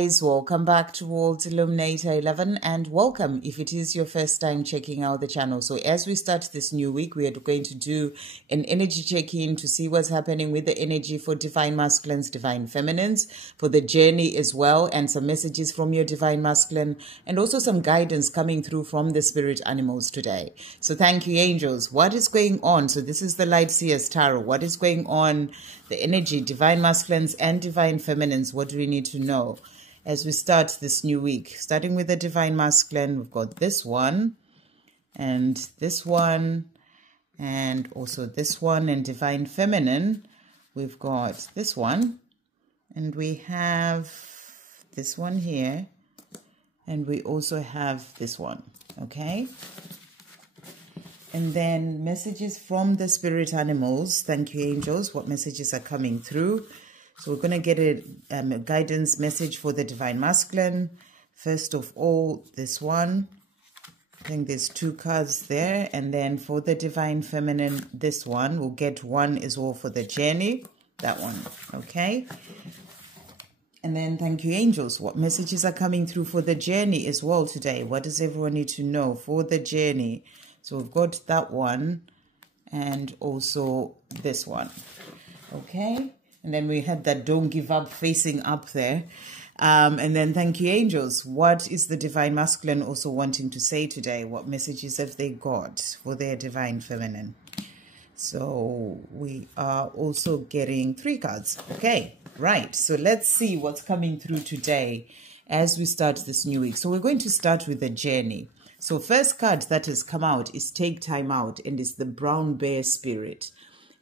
Guys, welcome back to World Illuminator 11 and welcome if it is your first time checking out the channel. So as we start this new week, we are going to do an energy check-in to see what's happening with the energy for divine masculines, divine feminines, for the journey as well, and some messages from your divine masculine and also some guidance coming through from the spirit animals today. So thank you, angels. What is going on? So this is the Light Seers Tarot. What is going on? The energy, divine masculines and divine feminines. What do we need to know as we start this new week? Starting with the divine masculine, we've got this one and this one and also this one. And divine feminine, we've got this one and we have this one here and we also have this one. Okay, and then messages from the spirit animals. Thank you, angels. What messages are coming through? So we're going to get a guidance message for the divine masculine. First of all, this one. I think there's two cards there. And then for the divine feminine, this one. We'll get one as well for the journey. That one. Okay. And then thank you, angels. What messages are coming through for the journey as well today? What does everyone need to know for the journey? So we've got that one and also this one. Okay. And then we had that don't give up facing up there. And then thank you, angels. What is the divine masculine also wanting to say today? What messages have they got for their divine feminine? So we are also getting 3 cards. Okay, right. So let's see what's coming through today as we start this new week. So we're going to start with the journey. So first card that has come out is take time out, and it's the brown bear spirit.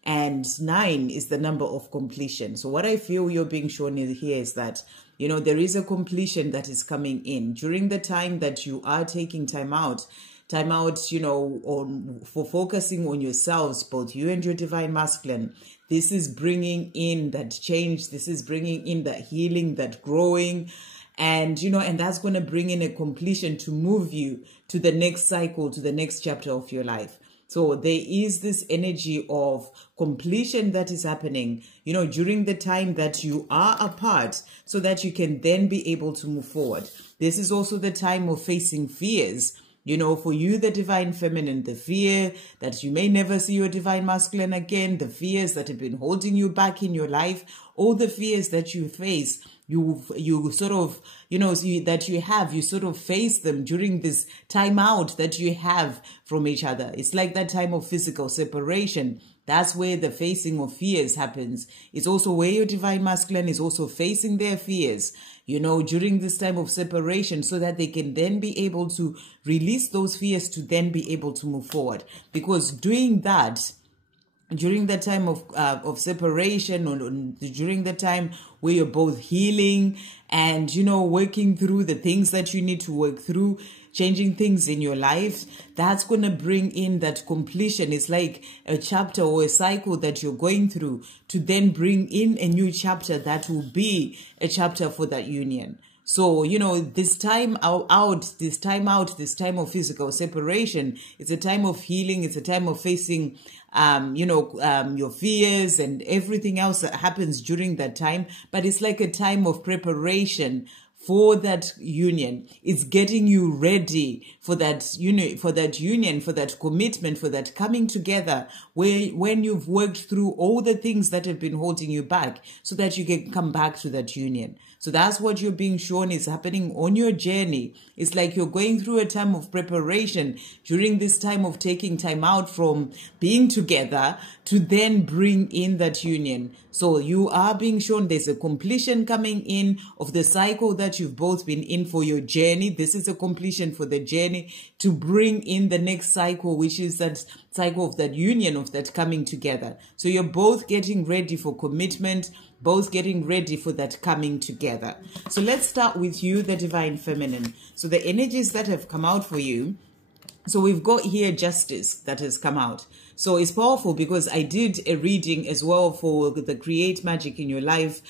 And 9 is the number of completion. So what I feel you're being shown here is that, you know, there is a completion that is coming in during the time that you are taking time out, you know, for focusing on yourselves, both you and your divine masculine. This is bringing in that change. This is bringing in that healing, that growing. And, you know, and that's going to bring in a completion to move you to the next cycle, to the next chapter of your life. So there is this energy of completion that is happening, you know, during the time that you are apart, so that you can then be able to move forward. This is also the time of facing fears. You know, for you, the divine feminine, the fear that you may never see your divine masculine again, the fears that have been holding you back in your life, all the fears that you face, you sort of, you know, you sort of face them during this time out that you have from each other. It's like that time of physical separation. That's where the facing of fears happens. It's also where your divine masculine is also facing their fears, you know, during this time of separation, so that they can then be able to release those fears to then be able to move forward. Because doing that during the time of separation, or during the time where you're both healing and, you know, working through the things that you need to work through, changing things in your life, that's going to bring in that completion. It's like a chapter or a cycle that you're going through to then bring in a new chapter that will be a chapter for that union. So, you know, this time out, this time of physical separation, it's a time of healing. It's a time of facing, your fears and everything else that happens during that time. But it's like a time of preparation for that union. It's getting you ready for that union, for that commitment, for that coming together, when you've worked through all the things that have been holding you back, so that you can come back to that union. So that's what you're being shown is happening on your journey. It's like you're going through a time of preparation during this time of taking time out from being together to then bring in that union. So you are being shown there's a completion coming in of the cycle that you've both been in for your journey. This is a completion for the journey to bring in the next cycle, which is that cycle of that union, of that coming together. So you're both getting ready for commitment, both getting ready for that coming together. So let's start with you, the divine feminine. So the energies that have come out for you. So we've got here justice that has come out. So it's powerful because I did a reading as well for the Create Magic in Your Life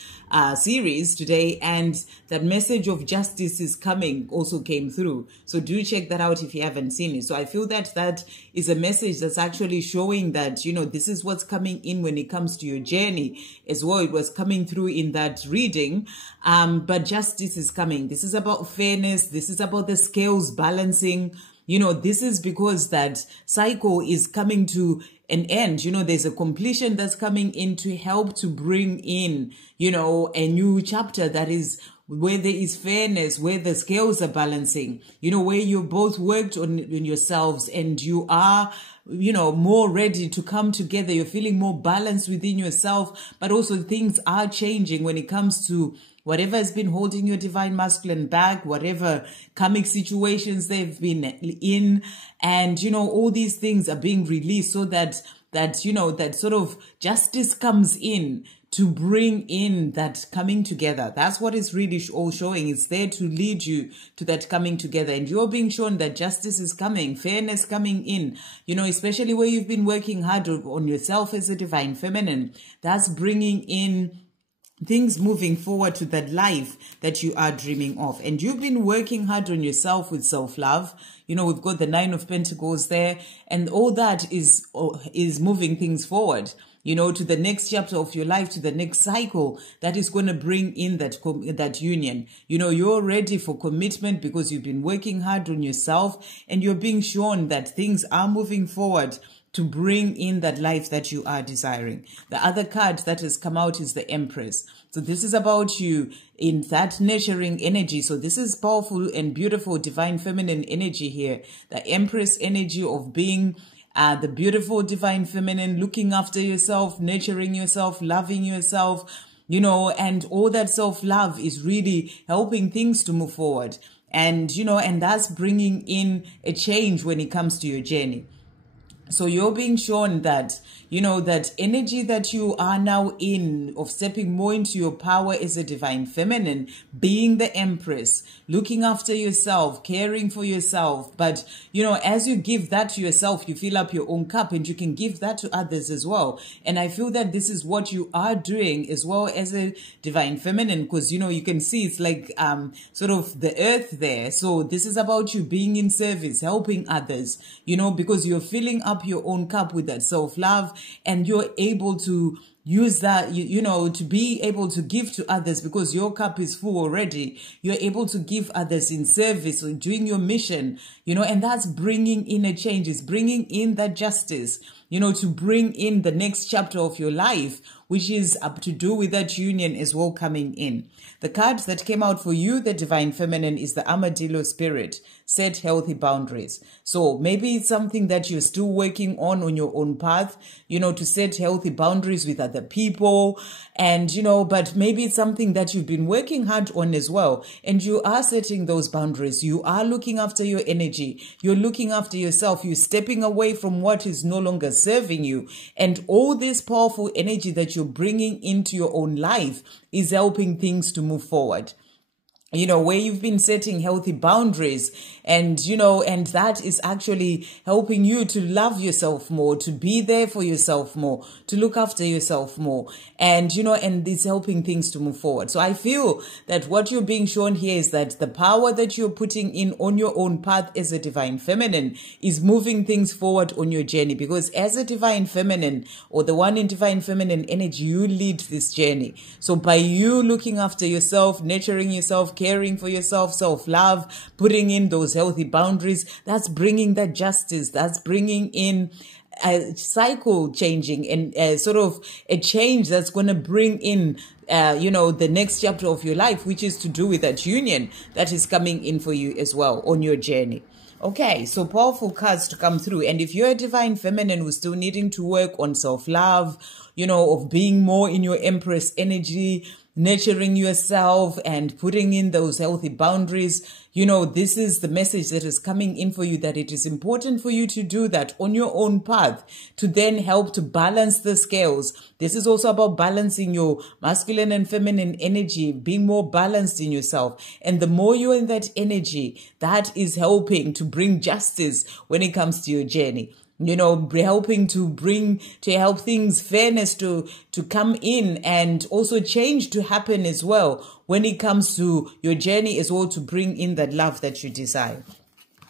series today, and that message of justice is coming also came through. So do check that out if you haven't seen it. So I feel that that is a message that's actually showing that, you know, this is what's coming in when it comes to your journey as well. It was coming through in that reading, but justice is coming. This is about fairness. This is about the scales balancing. You know, this is because that cycle is coming to an end. You know, there's a completion that's coming in to help to bring in, you know, a new chapter that is where there is fairness, where the scales are balancing, you know, where you both worked on yourselves and you are, you know, more ready to come together. You're feeling more balanced within yourself, but also things are changing when it comes to whatever has been holding your divine masculine back, whatever karmic situations they've been in. And, you know, all these things are being released so that, you know, that sort of justice comes in to bring in that coming together. That's what it's really all showing. It's there to lead you to that coming together. And you're being shown that justice is coming, fairness coming in, you know, especially where you've been working hard on yourself as a divine feminine. That's bringing in things moving forward to that life that you are dreaming of. And you've been working hard on yourself with self-love. You know, we've got the 9 of Pentacles there, and all that is moving things forward, you know, to the next chapter of your life, to the next cycle that is going to bring in that union. You know, you're ready for commitment because you've been working hard on yourself, and you're being shown that things are moving forward to bring in that life that you are desiring. The other card that has come out is the Empress. So this is about you in that nurturing energy. So this is powerful and beautiful divine feminine energy here. The Empress energy of being the beautiful divine feminine, looking after yourself, nurturing yourself, loving yourself, you know, and all that self-love is really helping things to move forward. And, you know, and that's bringing in a change when it comes to your journey. So you're being shown that, you know, that energy that you are now in of stepping more into your power as a divine feminine, being the Empress, looking after yourself, caring for yourself. But, you know, as you give that to yourself, you fill up your own cup and you can give that to others as well. And I feel that this is what you are doing as well as a divine feminine, because, you know, you can see it's like sort of the earth there. So this is about you being in service, helping others, you know, because you're filling up your own cup with that self-love, and you're able to use that, you know, to be able to give to others because your cup is full already. You're able to give others in service or doing your mission, you know, and that's bringing in a change. It's bringing in that justice, you know, to bring in the next chapter of your life, which is up to do with that union as well coming in. The card that came out for you, the divine feminine, is the Armadillo Spirit. Set healthy boundaries. So maybe it's something that you're still working on your own path, you know, to set healthy boundaries with other people. And, you know, but maybe it's something that you've been working hard on as well. And you are setting those boundaries. You are looking after your energy. You're looking after yourself. You're stepping away from what is no longer serving you. And all this powerful energy that you're bringing into your own life is helping things to move forward. You know, where you've been setting healthy boundaries, and, you know, and that is actually helping you to love yourself more, to be there for yourself more, to look after yourself more. And, you know, and it's helping things to move forward. So I feel that what you're being shown here is that the power that you're putting in on your own path as a divine feminine is moving things forward on your journey, because as a divine feminine, or the one in divine feminine energy, you lead this journey. So by you looking after yourself, nurturing yourself, caring for yourself, self-love, putting in those healthy boundaries, that's bringing that justice, that's bringing in a cycle changing and sort of a change that's going to bring in, you know, the next chapter of your life, which is to do with that union that is coming in for you as well on your journey. Okay, so powerful cards to come through. And if you're a divine feminine who's still needing to work on self-love, you know, of being more in your Empress energy, nurturing yourself and putting in those healthy boundaries, you know, this is the message that is coming in for you, that it is important for you to do that on your own path to then help to balance the scales. This is also about balancing your masculine and feminine energy, being more balanced in yourself. And the more you're in that energy, that is helping to bring justice when it comes to your journey. helping to help things, fairness to come in, and also change to happen as well when it comes to your journey as well, to bring in that love that you desire.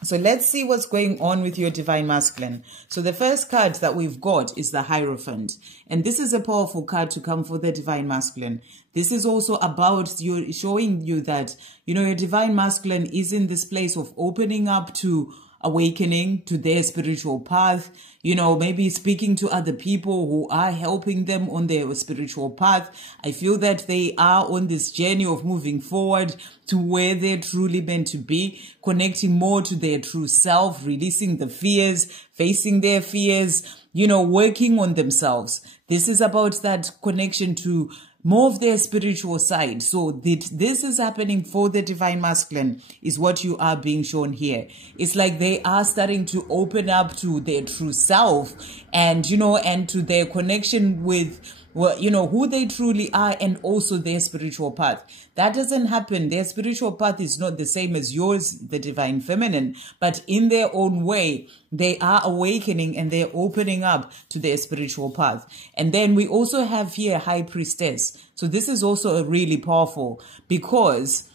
So let's see what's going on with your divine masculine. So the first card that we've got is the Hierophant. And this is a powerful card to come for the divine masculine. This is also about showing you that, your divine masculine is in this place of opening up to awakening to their spiritual path, maybe speaking to other people who are helping them on their spiritual path. I feel that they are on this journey of moving forward to where they're truly meant to be, connecting more to their true self, releasing the fears, facing their fears, working on themselves. This is about that connection to more of their spiritual side. So this is happening for the divine masculine, is what you are being shown here. It's like they are starting to open up to their true self, and and to their connection with who they truly are, and also their spiritual path. That doesn't happen. Their spiritual path is not the same as yours, the divine feminine, but in their own way, they are awakening and they're opening up to their spiritual path. And then we also have here High Priestess. So this is also really powerful, because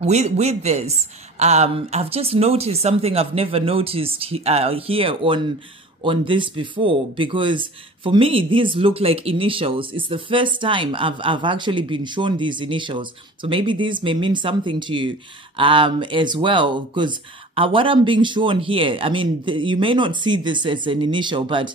with this, I've just noticed something I've never noticed here on this before, because for me these look like initials. It's the first time I've actually been shown these initials, so maybe these may mean something to you as well, because what I'm being shown here, you may not see this as an initial, but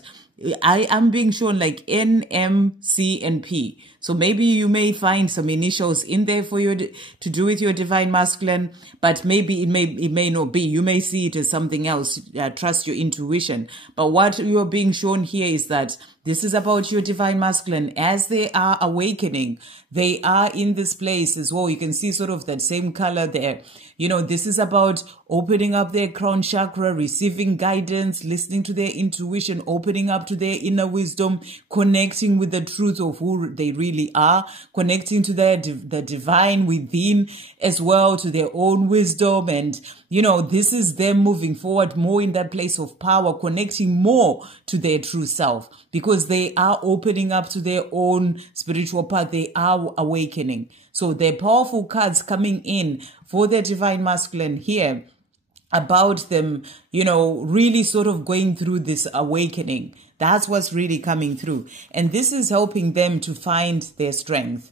I am being shown like N, M, C, and P. So maybe you may find some initials in there for you to do with your divine masculine, but maybe it may not be. You may see it as something else. Trust your intuition. But what you're being shown here is that this is about your divine masculine. As they are awakening, they are in this place as well. You can see sort of that same color there. This is about opening up their crown chakra, receiving guidance, listening to their intuition, opening up to their inner wisdom, connecting with the truth of who they really are, connecting to the divine within as well, to their own wisdom. And, this is them moving forward more in that place of power, connecting more to their true self, because they are opening up to their own spiritual path. They are awakening. So they're powerful cards coming in for the divine masculine here about them, really sort of going through this awakening. That's what's really coming through. And this is helping them to find their strength.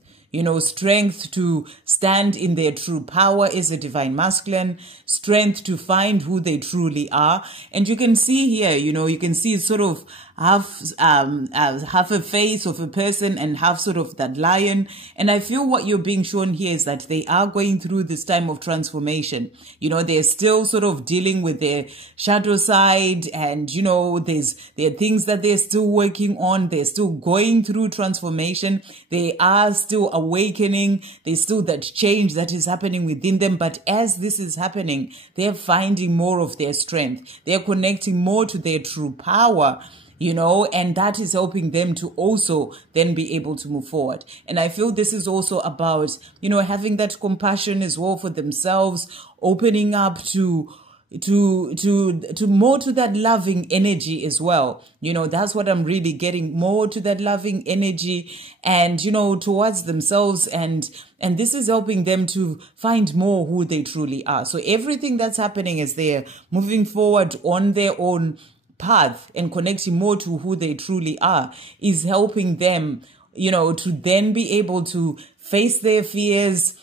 Strength to stand in their true power is a divine masculine, strength to find who they truly are. And you can see here, you can see sort of half a face of a person and half sort of that lion. And I feel what you're being shown here is that they are going through this time of transformation. They're still sort of dealing with their shadow side, and there are things that they're still working on. They're still going through transformation. They are still awakening. There's still that change that is happening within them. But as this is happening, they're finding more of their strength. They're connecting more to their true power, and that is helping them to also then be able to move forward. And I feel this is also about, having that compassion as well for themselves, opening up to more to that loving energy as well. That's what I'm really getting, more to that loving energy and, towards themselves. And this is helping them to find more who they truly are. So everything that's happening as they're moving forward on their own path and connecting more to who they truly are is helping them, to then be able to face their fears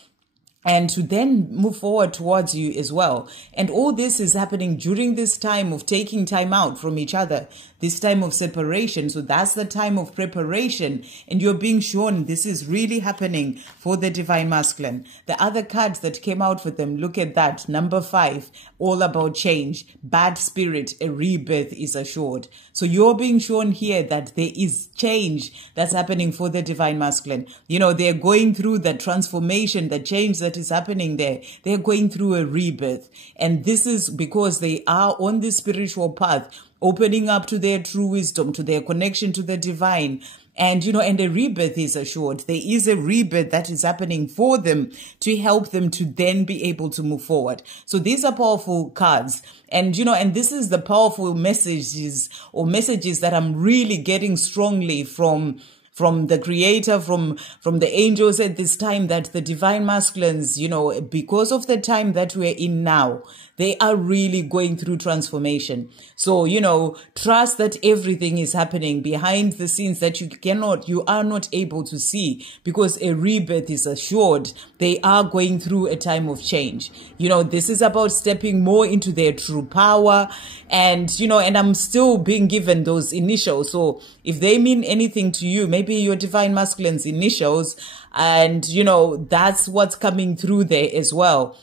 and to then move forward towards you as well. And all this is happening during this time of taking time out from each other, this time of separation. So that's the time of preparation. And you're being shown this is really happening for the divine masculine. The other cards that came out for them, look at that. Number 5, all about change. Bad spirit, a rebirth is assured. So you're being shown here that there is change that's happening for the divine masculine. They're going through that transformation, the change that is happening there. They're going through a rebirth. And this is because they are on this spiritual path, opening up to their true wisdom, to their connection to the divine. And, and a rebirth is assured. There is a rebirth that is happening for them to help them to then be able to move forward. So these are powerful cards. And, and this is the powerful messages that I'm really getting strongly from the Creator, from the angels at this time, that the divine masculines, because of the time that we're in now, they are really going through transformation. So, trust that everything is happening behind the scenes that you are not able to see, because a rebirth is assured. They are going through a time of change. This is about stepping more into their true power. And, and I'm still being given those initials. So if they mean anything to you, maybe your divine masculine's initials, and, that's what's coming through there as well.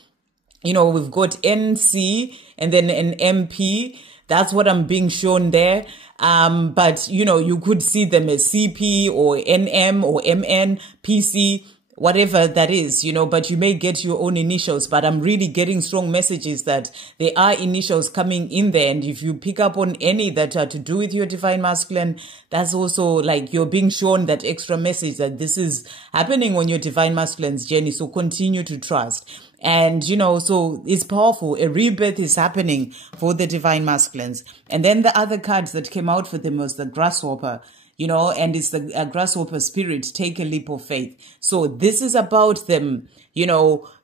We've got NC and then an MP. That's what I'm being shown there. But, you could see them as CP or NM or MN, PC, whatever that is, but you may get your own initials. But I'm really getting strong messages that there are initials coming in there. And if you pick up on any that are to do with your divine masculine, that's also like you're being shown that extra message that this is happening on your divine masculine's journey. So continue to trust. And, so it's powerful. A rebirth is happening for the divine masculines. And then the other cards that came out for them was the grasshopper, and it's the grasshopper spirit. Take a leap of faith. So this is about them,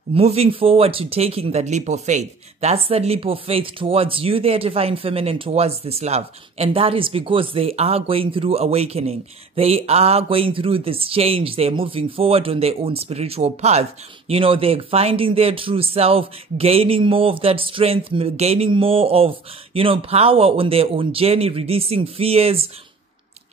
moving forward to taking that leap of faith. That's that leap of faith towards you, their divine feminine, towards this love. And that is because they are going through awakening. They are going through this change. They're moving forward on their own spiritual path. They're finding their true self, gaining more of that strength, gaining more of, power on their own journey, releasing fears.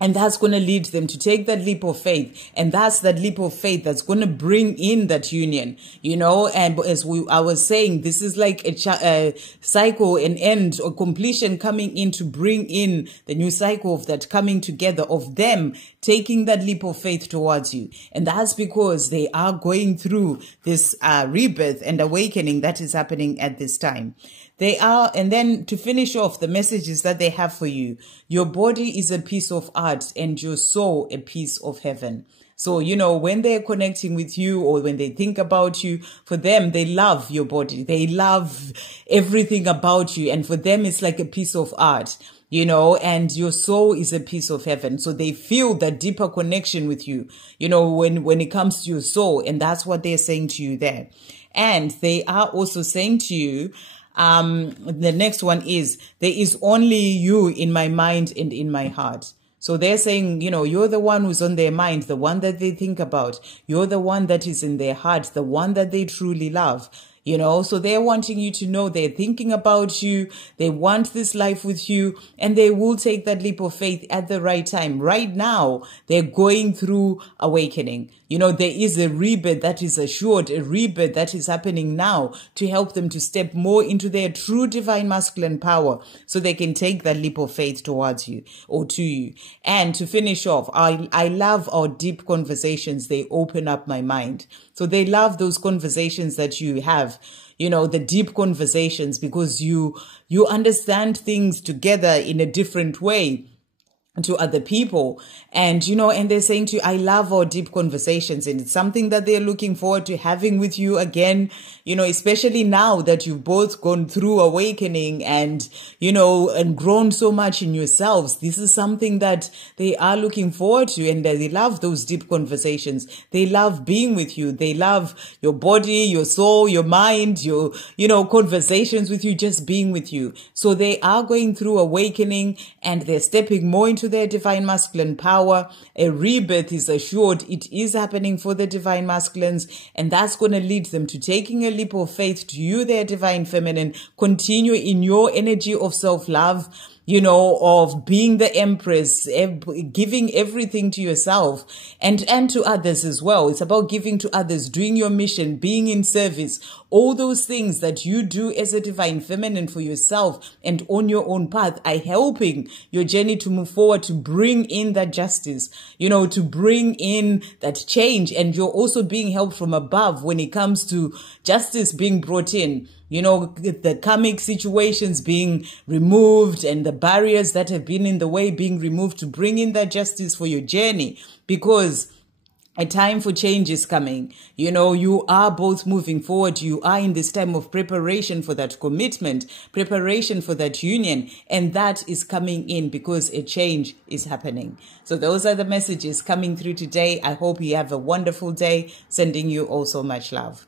And that's going to lead them to take that leap of faith. And that's that leap of faith that's going to bring in that union, and as I was saying, this is like a cycle, an end or completion coming in to bring in the new cycle of that coming together of them taking that leap of faith towards you. And that's because they are going through this rebirth and awakening that is happening at this time. And then to finish off, the messages that they have for you: your body is a piece of art and your soul a piece of heaven. So, when they're connecting with you or when they think about you, for them, they love your body. They love everything about you. And for them, it's like a piece of art, and your soul is a piece of heaven. So they feel that deeper connection with you, when it comes to your soul. And that's what they're saying to you there. And they are also saying to you, the next one is, there is only you in my mind and in my heart. So they're saying, you're the one who's on their mind, the one that they think about. You're the one that is in their heart, the one that they truly love. So they're wanting you to know they're thinking about you. They want this life with you, and they will take that leap of faith at the right time. Right now, they're going through awakening. There is a rebirth that is assured, a rebirth that is happening now to help them to step more into their true divine masculine power so they can take that leap of faith towards you or to you. And to finish off, I love our deep conversations. They open up my mind. So they love those conversations that you have, the deep conversations, because you understand things together in a different way to other people. And, and they're saying to you, I love our deep conversations. And it's something that they're looking forward to having with you again, especially now that you've both gone through awakening and, and grown so much in yourselves. This is something that they are looking forward to, and they love those deep conversations. They love being with you. They love your body, your soul, your mind, your, conversations with you, just being with you. So they are going through awakening, and they're stepping more into their divine masculine power. A rebirth is assured. It is happening for the divine masculines, and that's going to lead them to taking a leap of faith to you, their divine feminine. Continue in your energy of self-love, of being the empress, giving everything to yourself and to others as well. It's about giving to others, doing your mission, being in service, all those things that you do as a divine feminine for yourself and on your own path are helping your journey to move forward, to bring in that justice, to bring in that change. And you're also being helped from above when it comes to justice being brought in. you know, the karmic situations being removed and the barriers that have been in the way being removed to bring in that justice for your journey, because a time for change is coming. You know, you are both moving forward. You are in this time of preparation for that commitment, preparation for that union, and that is coming in because a change is happening. So those are the messages coming through today. I hope you have a wonderful day. Sending you all so much love.